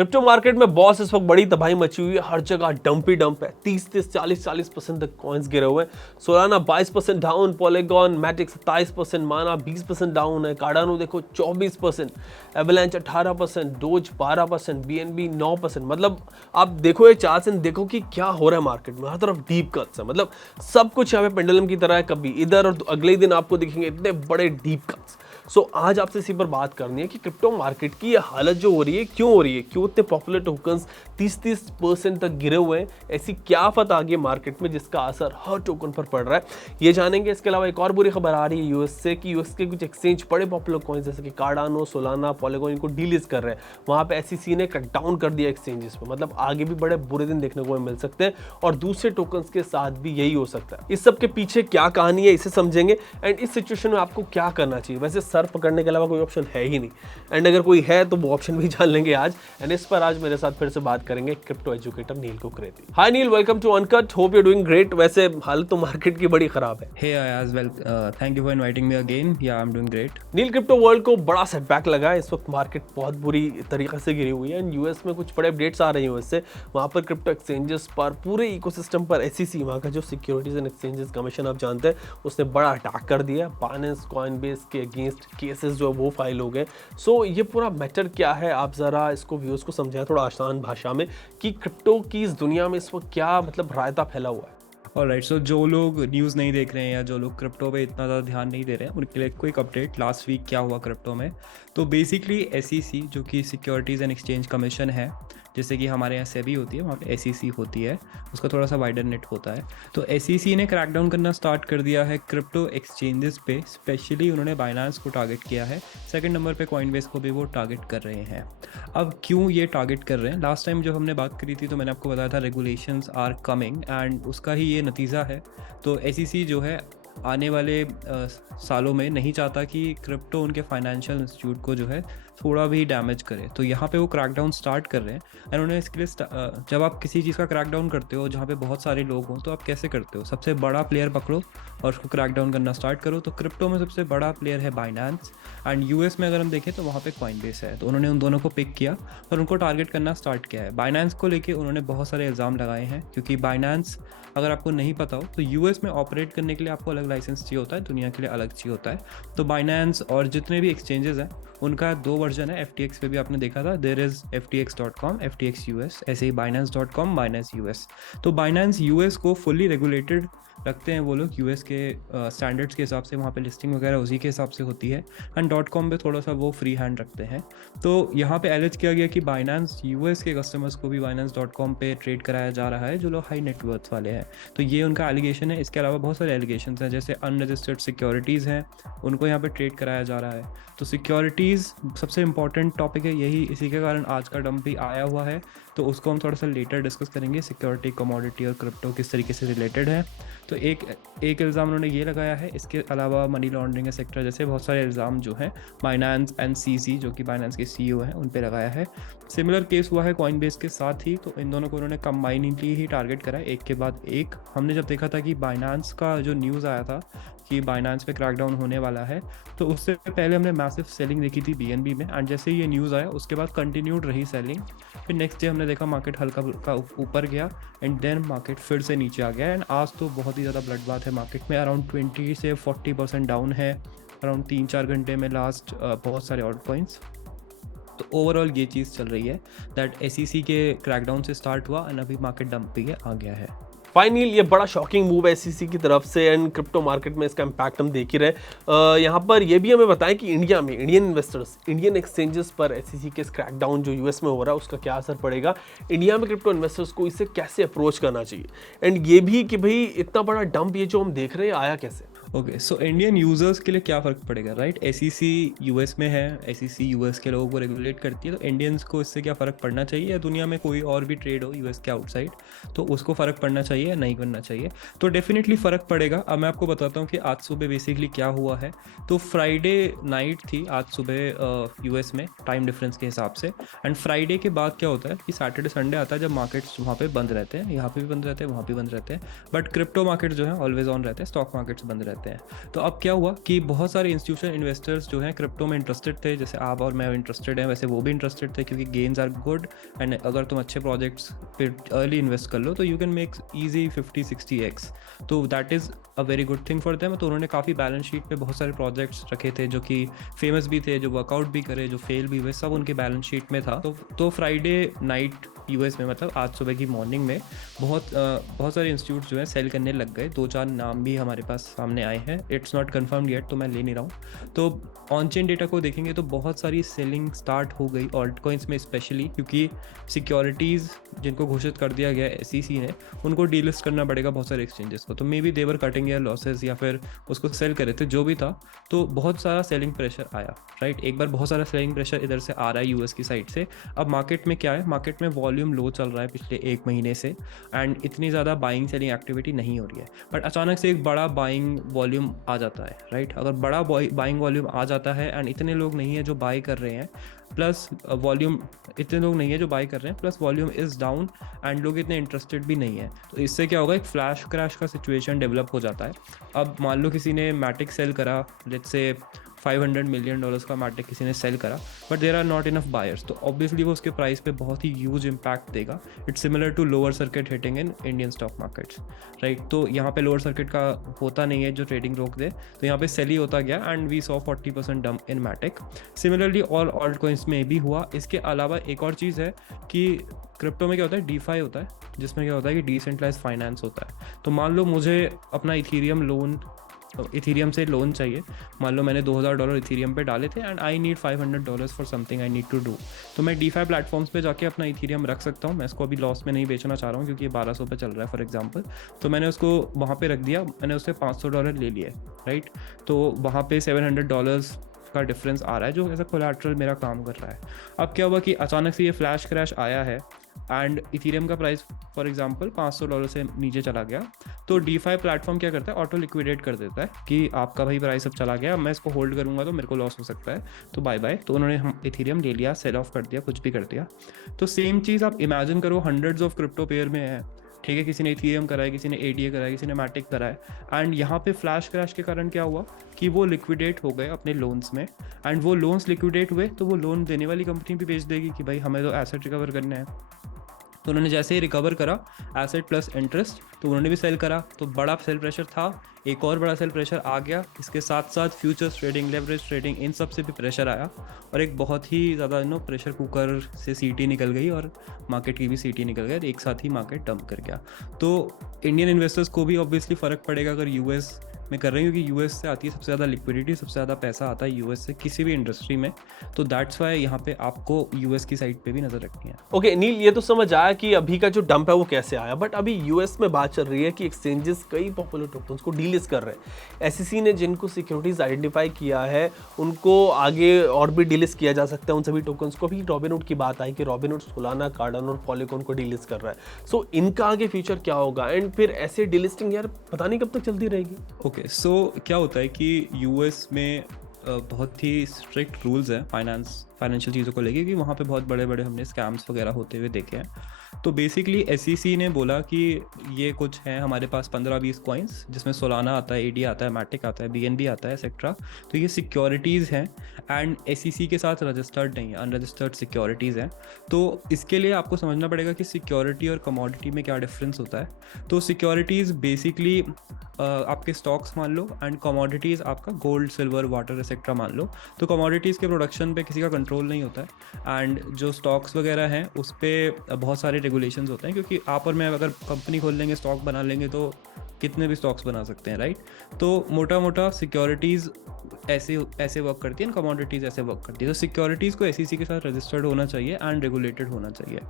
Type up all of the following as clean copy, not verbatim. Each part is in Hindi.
क्रिप्टो मार्केट में बॉस इस वक्त बड़ी तबाही मची हुई है, हर जगह डंप ही डंप है। 30-40% तक कॉइन्स गिरे हुए हैं। सोलाना 22% डाउन, पॉलीगॉन मैटिक 27%, माना 20% डाउन है, कार्डानो देखो 24%, एवलांच 18%, डोज 12%, बीएनबी 9%। मतलब आप देखो ये चार्ट्स एंड देखो कि क्या हो रहा है मार्केट में। हर तरफ डीप कट्स है, मतलब सब कुछ यहाँ पे पेंडुलम की तरह है, कभी इधर और अगले ही दिन आपको दिखेंगे इतने बड़े डीप कट्स। सो आज आपसे इसी पर बात करनी है कि क्रिप्टो मार्केट की ये हालत जो हो रही है क्यों हो रही है, क्यों इतने पॉपुलर टोकन्स 30% तक गिरे हुए हैं, ऐसी क्या आफत आ गई मार्केट में जिसका असर हर टोकन पर पड़ रहा है, ये जानेंगे। इसके अलावा एक और बुरी खबर आ रही है यूएस से कि यूएस के कुछ एक्सचेंज बड़े पॉपुलर कॉइन्स जैसे कि कार्डानो, सोलाना, पॉलीगॉन इनको डीलिस्ट कर रहे हैं। वहां पे एसईसी ने कट डाउन कर दिया एक्सचेंजेस पे, मतलब आगे भी बड़े बुरे दिन देखने को मिल सकते हैं और दूसरे टोकन्स के साथ भी यही हो सकता है। इस सब के पीछे क्या कहानी है इसे समझेंगे एंड इस सिचुएशन में आपको क्या करना चाहिए। वैसे सर पकड़ने के अलावा कोई ऑप्शन है ही नहीं, एंड अगर कोई है तो वो ऑप्शन भी जान लेंगे आज। एंड इस पर आज मेरे साथ फिर से बात करेंगे crypto educator Neil Kukreti. Hi Neil, welcome to Uncut, hope you doing great. वैसे हालत तो मार्केट की बड़ी खराब है। Hey Ayaz, thank you for inviting me again. Yeah, I'm doing great. Neil, crypto world को बड़ा सेटबैक लगा है। इस वक्त मार्केट बहुत बुरी तरीके से गिरी हुई है एंड यूएस में कुछ बड़े अपडेट्स आ रहे हैं यूएस से। वहाँ पर क्रिप्टो एक्सचेंजेस पर, पूरे इकोसिस्टम पर एसईसी, वहाँ का जो सिक्योरिटीज एंड एक्सचेंजेस कमीशन आप जानते हैं, उसने बड़ा अटैक कर दिया। बाइनेंस, कॉइनबेस के अगेंस्ट केसेस जो है वो फाइल हो गए। सो ये पूरा मैटर क्या है, आप ज़रा इसको व्यूअर्स को समझाएं थोड़ा आसान भाषा में कि क्रिप्टो की इस दुनिया में इस वक्त क्या मतलब रायता फैला हुआ है। ऑलराइट, सो जो लोग न्यूज़ नहीं देख रहे हैं या जो लोग क्रिप्टो पे इतना ज़्यादा ध्यान नहीं दे रहे हैं उनके लिए क्विक अपडेट। लास्ट वीक क्या हुआ क्रिप्टो में, तो बेसिकली एसईसी जो कि सिक्योरिटीज़ एंड एक्सचेंज कमीशन है, जैसे कि हमारे यहाँ सेबी होती है, वहाँ पे एसईसी होती है, उसका थोड़ा सा वाइडर नेट होता है। तो एसईसी ने क्रैकडाउन करना स्टार्ट कर दिया है क्रिप्टो एक्सचेंजेस पे। स्पेशली उन्होंने बाइनेंस को टारगेट किया है, सेकंड नंबर पे कॉइनबेस को भी वो टारगेट कर रहे हैं। अब क्यों ये टारगेट कर रहे हैं, लास्ट टाइम जो हमने बात करी थी तो मैंने आपको बताया था रेगुलेशंस आर कमिंग एंड उसका ही ये नतीजा है। तो एसईसी जो है आने वाले सालों में नहीं चाहता कि क्रिप्टो उनके फाइनेंशियल इंस्टीट्यूट को जो है थोड़ा भी डैमेज करे, तो यहाँ पे वो क्रैकडाउन स्टार्ट कर रहे हैं। एंड उन्होंने इसके लिए जब आप किसी चीज़ का क्रैकडाउन करते हो जहाँ पे बहुत सारे लोग हों तो आप कैसे करते हो, सबसे बड़ा प्लेयर पकड़ो और उसको क्रैकडाउन करना स्टार्ट करो। तो क्रिप्टो में सबसे बड़ा प्लेयर है बाइनेंस एंड यूएस में अगर हम देखें तो वहाँ पे कॉइनबेस है। तो उन्होंने उन दोनों को पिक किया और उनको टारगेट करना स्टार्ट किया है। बाइनेंस को लेके उन्होंने बहुत सारे इल्ज़ाम लगाए हैं, क्योंकि बाइनेंस, अगर आपको नहीं पता हो तो यूएस में ऑपरेट करने के लिए आपको अलग लाइसेंस चाहिए होता है, दुनिया के लिए अलग चाहिए होता है। तो बाइनेंस और जितने भी एक्सचेंजेस हैं उनका 2 वर्जन है। FTX पे भी आपने देखा था, there is ftx.com, FTX US, ऐसे ही binance.com, Binance US। तो Binance US को फुल्ली रेगुलेटेड रखते हैं वो लोग, यूएस के स्टैंडर्ड्स के हिसाब से, वहाँ पे लिस्टिंग वगैरह उसी के हिसाब से होती है। एंड .com पे थोड़ा सा वो फ्री हैंड रखते हैं। तो यहाँ पे एलिज किया गया कि बाइनेंस यूएस के कस्टमर्स को भी binance.com पे ट्रेड कराया जा रहा है जो लोग हाई नेटवर्थ वाले हैं। तो ये उनका एलिगेशन है। इसके अलावा बहुत सारे एलिगेशन हैं, जैसे अनरजिस्टर्ड सिक्योरिटीज़ हैं, उनको यहाँ पे ट्रेड कराया जा रहा है। तो सिक्योरिटीज़ सबसे इंपॉर्टेंट टॉपिक है यही, इसी के कारण आज का डंप भी आया हुआ है। तो उसको हम थोड़ा सा लेटर डिस्कस करेंगे, सिक्योरिटी, कमोडिटी और क्रिप्टो किस तरीके से रिलेटेड है। तो एक इल्ज़ाम उन्होंने ये लगाया है। इसके अलावा मनी लॉन्ड्रिंग के सेक्टर जैसे बहुत सारे इल्ज़ाम जो हैं बाइनेंस एंड सीसी, जो कि बाइनेंस के CEO हैं, उन पे लगाया है। सिमिलर केस हुआ है कॉइनबेस के साथ ही। तो इन दोनों को उन्होंने कंबाइनली ही टारगेट करा है, एक के बाद एक। हमने जब देखा था कि बाइनेंस का जो न्यूज़ आया था कि बाइनेंस पे क्रैकडाउन होने वाला है, तो उससे पहले हमने मैसिव सेलिंग देखी थी BNB में, एंड जैसे ही ये न्यूज़ आया उसके बाद कंटिन्यूड रही सेलिंग। फिर नेक्स्ट डे हमने देखा मार्केट हल्का हल्का ऊपर गया एंड देन मार्केट फिर से नीचे आ गया। एंड आज तो बहुत ही ज़्यादा ब्लड बात है मार्केट में, अराउंड 20 से 40% डाउन है अराउंड 3-4 घंटे में लास्ट बहुत सारे आउट पॉइंट्स। तो ओवरऑल ये चीज़ चल रही है दैट एसईसी के क्रैकडाउन से स्टार्ट हुआ एंड अभी मार्केट डंप पे आ गया है। फाइनली ये बड़ा शॉकिंग मूव है एसईसी की तरफ से एंड क्रिप्टो मार्केट में इसका इम्पैक्ट हम देख ही रहे। यहाँ पर ये भी हमें बताएं कि इंडिया में इंडियन इन्वेस्टर्स, इंडियन एक्सचेंजेस पर एसईसी के क्रैकडाउन जो यूएस में हो रहा है उसका क्या असर पड़ेगा, इंडिया में क्रिप्टो इन्वेस्टर्स को इसे कैसे अप्रोच करना चाहिए, एंड ये भी कि भाई इतना बड़ा डंप ये जो हम देख रहे हैं आया कैसे। ओके, सो इंडियन यूज़र्स के लिए क्या फ़र्क पड़ेगा, राइट। एसईसी यूएस में है, एसईसी यूएस के लोगों को रेगुलेट करती है, तो इंडियंस को इससे क्या फ़र्क पड़ना चाहिए, या दुनिया में कोई और भी ट्रेड हो यूएस के आउटसाइड तो उसको फ़र्क पड़ना चाहिए या नहीं करना चाहिए। तो डेफिनेटली फ़र्क पड़ेगा। अब मैं आपको बताता हूँ कि आज सुबह बेसिकली क्या हुआ है। तो फ्राइडे नाइट थी आज सुबह यूएस में, टाइम डिफरेंस के हिसाब से। एंड फ्राइडे के बाद क्या होता है कि सैटरडे संडे आता है जब मार्केट्स वहाँ पे बंद रहते हैं, यहाँ पे भी बंद रहते हैं, वहाँ भी बंद रहते हैं, बट क्रिप्टो मार्केट जो है ऑलवेज ऑन रहते हैं, स्टॉक मार्केट्स बंद रहते हैं। करते हैं। तो अब क्या हुआ कि बहुत सारे इंस्टीट्यूशनल इन्वेस्टर्स जो हैं क्रिप्टो में इंटरेस्टेड थे, जैसे आप और मैं इंटरेस्टेड हैं, वैसे वो भी इंटरेस्टेड थे क्योंकि गेन्स आर गुड एंड अगर तुम अच्छे प्रोजेक्ट्स पे अर्ली इन्वेस्ट कर लो तो you can make easy 50-60x, तो that is a very good thing for them. तो उन्होंने काफ़ी बैलेंस शीट पे बहुत सारे प्रोजेक्ट्स रखे थे जो कि फेमस भी थे, जो वर्कआउट भी करे, जो फेल भी हुए, सब उनके बैलेंस शीट में था। तो फ्राइडे नाइट यूएस में, मतलब आज सुबह की मॉर्निंग में बहुत सारे इंस्टीट्यूट जो हैं सेल करने लग गए। 2-4 नाम भी हमारे पास सामने आए हैं, इट्स नॉट कन्फर्म्ड येट, तो मैं ले नहीं रहा हूँ। तो ऑन चेन डेटा को देखेंगे तो बहुत सारी सेलिंग स्टार्ट हो गई ऑल्ट कॉइन्स में स्पेशली, क्योंकि सिक्योरिटीज़ जिनको घोषित कर दिया गया एसईसी ने, उनको डीलिस्ट करना पड़ेगा बहुत सारे एक्सचेंजेस को। तो मे बी देवर कटिंग या लॉसेस या फिर उसको सेल करे थे, जो भी था। तो बहुत सारा सेलिंग प्रेशर आया, राइट। एक बार बहुत सारा सेलिंग प्रेशर इधर से आ रहा है यूएस की साइड से। अब मार्केट में क्या है, मार्केट में वॉल्यूम लो चल रहा है पिछले 1 महीने से एंड इतनी ज़्यादा बाइंग सेलिंग एक्टिविटी नहीं हो रही है। बट अचानक से एक बड़ा बाइंग वॉल्यूम आ जाता है, राइट। अगर बड़ा बाइंग वॉल्यूम आ जाता है एंड इतने लोग नहीं है जो बाई कर रहे हैं, प्लस वॉल्यूम इतने लोग नहीं है जो बाई कर रहे हैं, plus volume is down and लोग इतने इंटरेस्टेड भी नहीं है, तो इससे क्या होगा, एक फ्लैश क्रैश का सिचुएशन डेवलप हो जाता है। अब मान लो किसी ने मैटिक सेल करा, लेट्स से $500 मिलियन का मैटिक किसी ने सेल करा, but there are not enough buyers, तो ऑब्वियसली वो उसके प्राइस पे बहुत ही ह्यूज इंपैक्ट देगा। It's similar to lower circuit hitting in Indian stock markets, right. तो यहाँ पे लोअर सर्किट का होता नहीं है जो ट्रेडिंग रोक दे, तो यहाँ पे सेल ही होता गया and we saw 40% dump in Matic. Similarly all alt coins में भी हुआ। इसके अलावा एक और चीज़ है कि क्रिप्टो में क्या होता है, डीफाई होता है, जिसमें क्या होता है कि डिसेंट्रलाइज फाइनेंस होता है। तो मान लो मुझे अपना इथीरियम से लोन चाहिए, मान लो मैंने $2000 इथीरियम पे डाले थे and I need $500 for something I need to do, तो मैं डीफाई प्लेटफॉर्म्स पे जाके अपना इथीरियम रख सकता हूँ। मैं इसको अभी लॉस में नहीं बेचना चाह रहा हूँ क्योंकि ये 1200 पे चल रहा है फॉर एग्जांपल, तो मैंने उसको वहाँ पे रख दिया, मैंने उससे $500 ले लिए, राइट। तो वहाँ पे $700 का डिफरेंस आ रहा है जो एज अ कोलैटरल मेरा काम कर रहा है। अब क्या हुआ कि अचानक से ये फ्लैश क्रैश आया है एंड इथीरियम का प्राइस फॉर एग्जांपल $500 से नीचे चला गया, तो डीफाई प्लेटफॉर्म क्या करता है, ऑटो लिक्विडेट कर देता है कि आपका भाई प्राइस अब चला गया, मैं इसको होल्ड करूंगा तो मेरे को लॉस हो सकता है, तो बाय बाय। तो उन्होंने हम इथीरियम ले लिया, सेल ऑफ कर दिया, कुछ भी कर दिया। तो सेम चीज़ आप इमेजिन करो, हंड्रेड्स ऑफ क्रिप्टो पेयर में है, ठीक है, किसी ने इथीरियम करा है, किसी ने एडीए करा है, किसी ने मैटिक करा है, एंड यहाँ पे फ्लैश क्रैश के कारण क्या हुआ कि वो लिक्विडेट हो गए अपने लोन्स में, एंड वो लोन्स लिक्विडेट हुए तो वो लोन देने वाली कंपनी भी बेच देगी कि भाई हमें तो एसेट रिकवर करना है। तो उन्होंने जैसे ही रिकवर करा एसेट प्लस इंटरेस्ट, तो उन्होंने भी सेल करा, तो बड़ा सेल प्रेशर था, एक और बड़ा सेल प्रेशर आ गया। इसके साथ साथ फ्यूचर्स ट्रेडिंग, लेवरेज ट्रेडिंग, इन सब से भी प्रेशर आया और एक बहुत ही ज़्यादा प्रेशर कुकर से सीटी निकल गई और मार्केट की भी सीटी निकल गई, एक साथ ही मार्केट डंप कर गया। तो इंडियन इन्वेस्टर्स को भी ऑब्वियसली फ़र्क पड़ेगा अगर यूएस में कर रहे हैं, क्योंकि यूएस से आती है सबसे ज़्यादा लिक्विडिटी, सबसे ज़्यादा पैसा आता है यूएस से किसी भी इंडस्ट्री में, तो दैट्स वाई यहाँ पे आपको यूएस की साइड पे भी नज़र रखनी है। ओके नील, ये तो समझ आया कि अभी का जो डंप है वो कैसे आया, बट अभी यूएस में बात चल रही है कि एक्सचेंजेस कई पॉपुलर टोकन्स को डीलिस्ट कर रहे हैं। एसईसी ने जिनको सिक्योरिटीज आइडेंटिफाई किया है उनको आगे और भी डीलिस्ट किया जा सकता है, उन सभी टोकन्स को। भी रॉबिनहुड की बात आई कि रॉबिनहुड, सोलाना, कार्डानो और पॉलीगॉन को डीलिस्ट कर रहा है। सो इनका आगे फ्यूचर क्या होगा, एंड फिर ऐसे डीलिस्टिंग यार पता नहीं कब तक चलती रहेगी। ओके, सो क्या होता है कि यूएस में बहुत ही स्ट्रिक्ट रूल्स हैं फाइनेंशियल चीज़ों को लेके, कि वहाँ पे बहुत बड़े बड़े हमने स्कैम्स वगैरह होते हुए देखे हैं। तो बेसिकली एसईसी ने बोला कि ये कुछ हैं हमारे पास 15-20 कॉइन्स, जिसमें सोलाना आता है, एडी आता है, मैटिक आता है, बीएनबी आता है, एक्सेट्रा। तो ये सिक्योरिटीज़ हैं एंड एसईसी के साथ रजिस्टर्ड नहीं है, अनरजिस्टर्ड सिक्योरिटीज़ हैं। तो इसके लिए आपको समझना पड़ेगा कि सिक्योरिटी और कमोडिटी में क्या डिफरेंस होता है। तो सिक्योरिटीज़ बेसिकली आपके स्टॉक्स मान लो, एंड कमोडिटीज़ आपका गोल्ड, सिल्वर, वाटर एक्सेट्रा मान लो। तो कमोडिटीज़ के प्रोडक्शन पे किसी का कंट्रोल नहीं होता है, एंड जो स्टॉक्स वगैरह हैं उस पर बहुत सारे रेगुलेशंस होते हैं, क्योंकि आप और मैं अगर कंपनी खोल लेंगे, स्टॉक बना लेंगे, तो कितने भी स्टॉक्स बना सकते हैं, राइट। तो मोटा मोटा सिक्योरिटीज़ ऐसे वर्क करती है, कमोडिटीज़ ऐसे वर्क करती है। तो सिक्योरिटीज़ को एसईसी के साथ रजिस्टर्ड होना चाहिए एंड रेगुलेटेड होना चाहिए।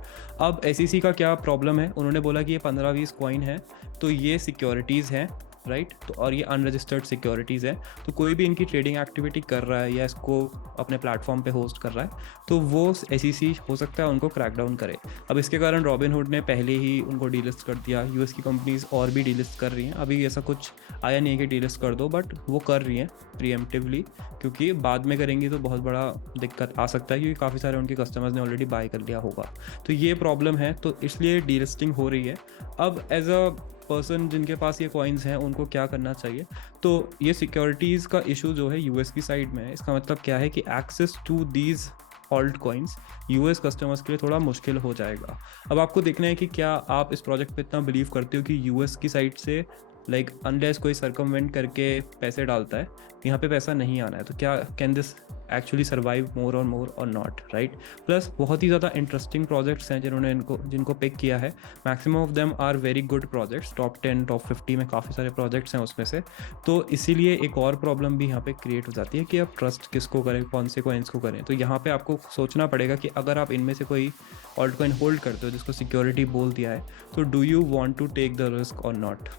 अब एसईसी का क्या प्रॉब्लम है, उन्होंने बोला कि ये 15-20 कॉइन है, तो ये सिक्योरिटीज़ हैं, राइट। तो और ये अनरजिस्टर्ड सिक्योरिटीज़ है, तो कोई भी इनकी ट्रेडिंग एक्टिविटी कर रहा है या इसको अपने प्लेटफॉर्म पे होस्ट कर रहा है, तो वो एसईसी हो सकता है उनको क्रैकडाउन करे। अब इसके कारण रॉबिनहुड ने पहले ही उनको डीलिस्ट कर दिया, यूएस की कंपनीज और भी डीलिस्ट कर रही हैं। अभी ऐसा कुछ आया नहीं है कि डीलिस्ट कर दो, बट वो कर रही हैं प्रीएम्प्टिवली, क्योंकि बाद में करेंगी तो बहुत बड़ा दिक्कत आ सकता है, क्योंकि काफ़ी सारे उनके कस्टमर्स ने ऑलरेडी बाय कर लिया होगा। तो ये प्रॉब्लम है, तो इसलिए डीलिस्टिंग हो रही है। अब एज अ पर्सन जिनके पास ये कॉइन्स हैं उनको क्या करना चाहिए, तो ये सिक्योरिटीज़ का इशू जो है यूएस की साइड में है। इसका मतलब क्या है कि access to these alt coins US customers के लिए थोड़ा मुश्किल हो जाएगा। अब आपको देखना है कि क्या आप इस प्रोजेक्ट पे इतना बिलीव करते हो कि यूएस की साइड से अनलेस कोई सर्कमवेंट करके पैसे डालता है, यहाँ पे पैसा नहीं आना है, तो क्या कैन दिस एक्चुअली सर्वाइव मोर और नॉट, राइट। प्लस बहुत ही ज़्यादा इंटरेस्टिंग प्रोजेक्ट्स हैं जिनको पिक किया है। Maximum of them are very good projects, top 10 top 50 में काफ़ी सारे प्रोजेक्ट्स हैं उसमें से। तो इसीलिए एक और प्रॉब्लम भी यहाँ पे क्रिएट हो जाती है कि अब ट्रस्ट किसको करें, कौन से कॉइन्स को करें। तो यहाँ पे आपको सोचना पड़ेगा कि अगर आप इनमें से कोई ऑल्ट कॉइन होल्ड करते हो जिसको सिक्योरिटी बोल दिया है, तो do you want to take the risk और नॉट।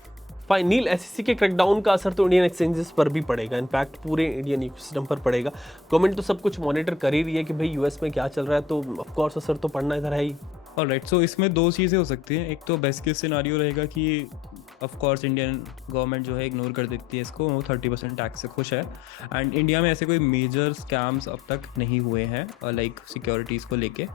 फाइन नील, एसईसी के क्रैकडाउन का असर तो इंडियन एक्सचेंजेस पर भी पड़ेगा, इनफैक्ट पूरे इंडियन इकोसिस्टम पर पड़ेगा। गवर्नमेंट तो सब कुछ मॉनिटर कर ही रही है कि भाई यूएस में क्या चल रहा है, तो ऑफ कोर्स असर तो पड़ना इधर है ही। ऑलराइट, सो इसमें दो चीज़ें हो सकती हैं। एक तो बेस्ट केस सिनारियो रहेगा कि ऑफ कोर्स इंडियन गवर्नमेंट जो है इग्नोर कर देती है इसको, वो 30% टैक्स से खुश है। एंड इंडिया में ऐसे कोई मेजर स्कैम्स अब तक नहीं हुए हैं सिक्योरिटीज़ को लेके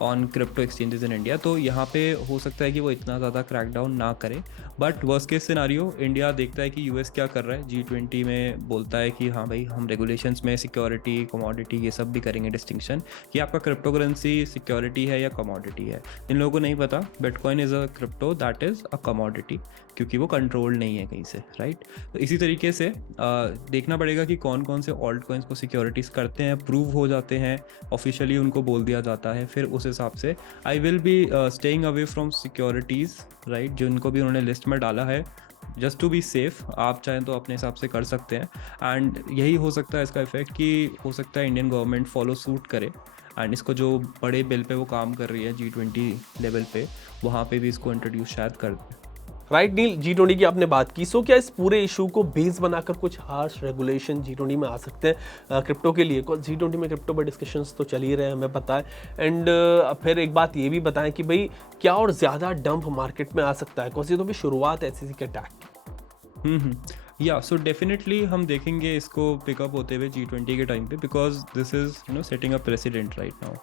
on crypto exchanges in India. तो यहाँ पे हो सकता है कि वो इतना ज़्यादा क्रैकडाउन ना करे। But worst case scenario, India देखता है कि यूएस क्या कर रहा है, G20 में बोलता है कि हाँ भाई हम रेगुलेशंस में सिक्योरिटी कमोडिटी ये सब भी करेंगे डिस्टिंक्शन कि आपका क्रिप्टो करेंसी सिक्योरिटी है या कमोडिटी है। इन लोगों को नहीं पता bitcoin is a crypto that is a commodity, क्योंकि वो कंट्रोल नहीं है कहीं से, राइट। तो इसी तरीके से देखना पड़ेगा कि कौन कौन से ऑल्ट कॉइन्स को सिक्योरिटीज़ करते हैं, प्रूव हो जाते हैं, ऑफिशियली उनको बोल दिया जाता है, फिर उस हिसाब से I will be staying away from securities, right, जिनको भी उन्होंने लिस्ट में डाला है, जस्ट टू बी सेफ। आप चाहें तो अपने हिसाब से कर सकते हैं। एंड यही हो सकता है इसका इफेक्ट कि हो सकता है इंडियन गवर्नमेंट फॉलो सूट करे एंड इसको जो बड़े बिल पे वो काम कर रही है G20 लेवल पे, वहाँ पे भी इसको इंट्रोड्यूस शायद कर दें। राइट नील, G20 की आपने बात की, सो क्या इस पूरे इशू को बेस बनाकर कुछ हार्श रेगुलेशन G20 में आ सकते हैं क्रिप्टो के लिए? G20 में क्रिप्टो पर डिस्कशंस तो चल ही रहे हैं, हमें पता है। एंड फिर एक बात ये भी बताएं कि भाई क्या और ज़्यादा डंप मार्केट में आ सकता है? कौन सी तो भी शुरुआत है एसईसी के अटैक की। या सो डेफिनेटली हम देखेंगे इसको पिकअप होते हुए G20 के टाइम पे, because this is setting a president right now.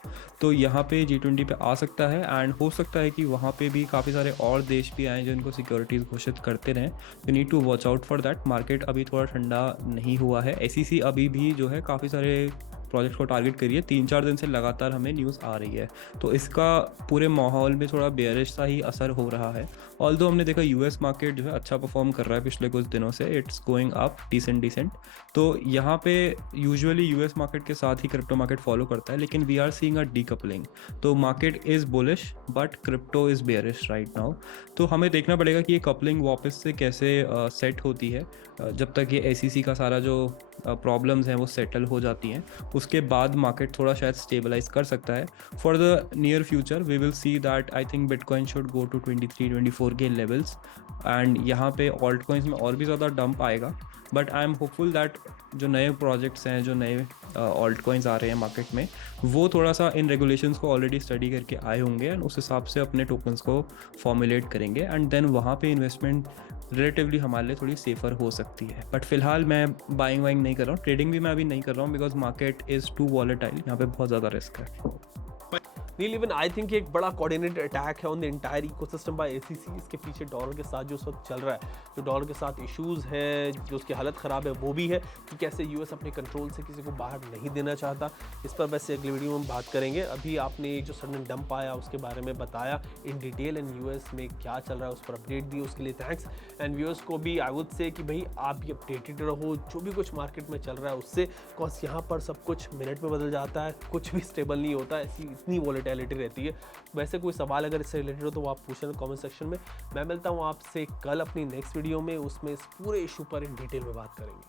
तो यहाँ पे G20 पे आ सकता है एंड हो सकता है कि वहाँ पे भी काफ़ी सारे और देश भी आए जो इनको सिक्योरिटीज़ घोषित करते रहें। You need to watch out for that. Market अभी थोड़ा ठंडा नहीं हुआ है। एसईसी अभी भी जो है काफ़ी सारे प्रोजेक्ट को टारगेट करिए। 3-4 दिन से लगातार हमें न्यूज़ आ रही है, तो इसका पूरे माहौल में थोड़ा बेयरिश सा ही असर हो रहा है। ऑल्दो हमने देखा यूएस मार्केट जो है अच्छा परफॉर्म कर रहा है पिछले कुछ दिनों से, इट्स गोइंग अप डिसेंट। तो यहाँ पे यूजुअली यूएस मार्केट के साथ ही क्रिप्टो मार्केट फॉलो करता है, लेकिन we are seeing a decoupling. तो market is bullish but crypto is bearish right now. तो हमें देखना पड़ेगा कि ये कपलिंग वापस से कैसे सेट होती है। जब तक ये एसईसी का सारा जो प्रॉब्लम्स हैं वो सेटल हो जाती हैं, उसके बाद मार्केट थोड़ा शायद स्टेबलाइज कर सकता है। For the near future we will see that I think bitcoin should go to 23-24 के लेवल्स एंड यहाँ पे ऑल्ट कॉइन्स में और भी ज़्यादा डंप आएगा। But I am hopeful that जो नए प्रोजेक्ट्स हैं, जो नए ऑल्ट कॉइन्स आ रहे हैं मार्केट में, वो थोड़ा सा इन रेगुलेशंस को ऑलरेडी स्टडी करके आए होंगे एंड उस हिसाब से अपने टोकन्स को फॉर्मुलेट करेंगे एंड देन वहाँ पे इन्वेस्टमेंट रिलेटिवली हमारे लिए थोड़ी सेफ़र हो सकती है। बट फिलहाल मैं बाइंग वाइंग नहीं कर रहा हूँ, ट्रेडिंग भी मैं अभी नहीं कर रहा हूँ, because market is too volatile. यहाँ पे बहुत ज़्यादा रिस्क है। नील, इवन आई थिंक एक बड़ा कोऑर्डिनेटेड अटैक है on the entire ecosystem by SEC. इसके पीछे डॉलर के साथ जो उस वक्त चल रहा है, जो डॉलर के साथ इश्यूज हैं, जो उसकी हालत ख़राब है, वो भी है कि कैसे यूएस अपने कंट्रोल से किसी को बाहर नहीं देना चाहता। इस पर वैसे अगली वीडियो में बात करेंगे। अभी आपने जो सडन डंप आया उसके बारे में बताया इन डिटेल एंड यूएस में क्या चल रहा है उस पर अपडेट दी, उसके लिए थैंक्स। एंड व्यूअर्स को भी आई वुड से कि भाई आप भी अपडेटेड रहो जो भी कुछ मार्केट में चल रहा है उससे, बिकॉज यहाँ पर सब कुछ मिनट में बदल जाता है, कुछ भी स्टेबल नहीं होता, ऐसी इतनी वॉलेटिलिटी रहती है। वैसे कोई सवाल अगर इससे रिलेटेड हो तो वो आप पूछ लें कमेंट सेक्शन में। मैं मिलता हूँ आपसे कल अपनी नेक्स्ट वीडियो में, उसमें इस पूरे इशू पर इन डिटेल में बात करेंगे।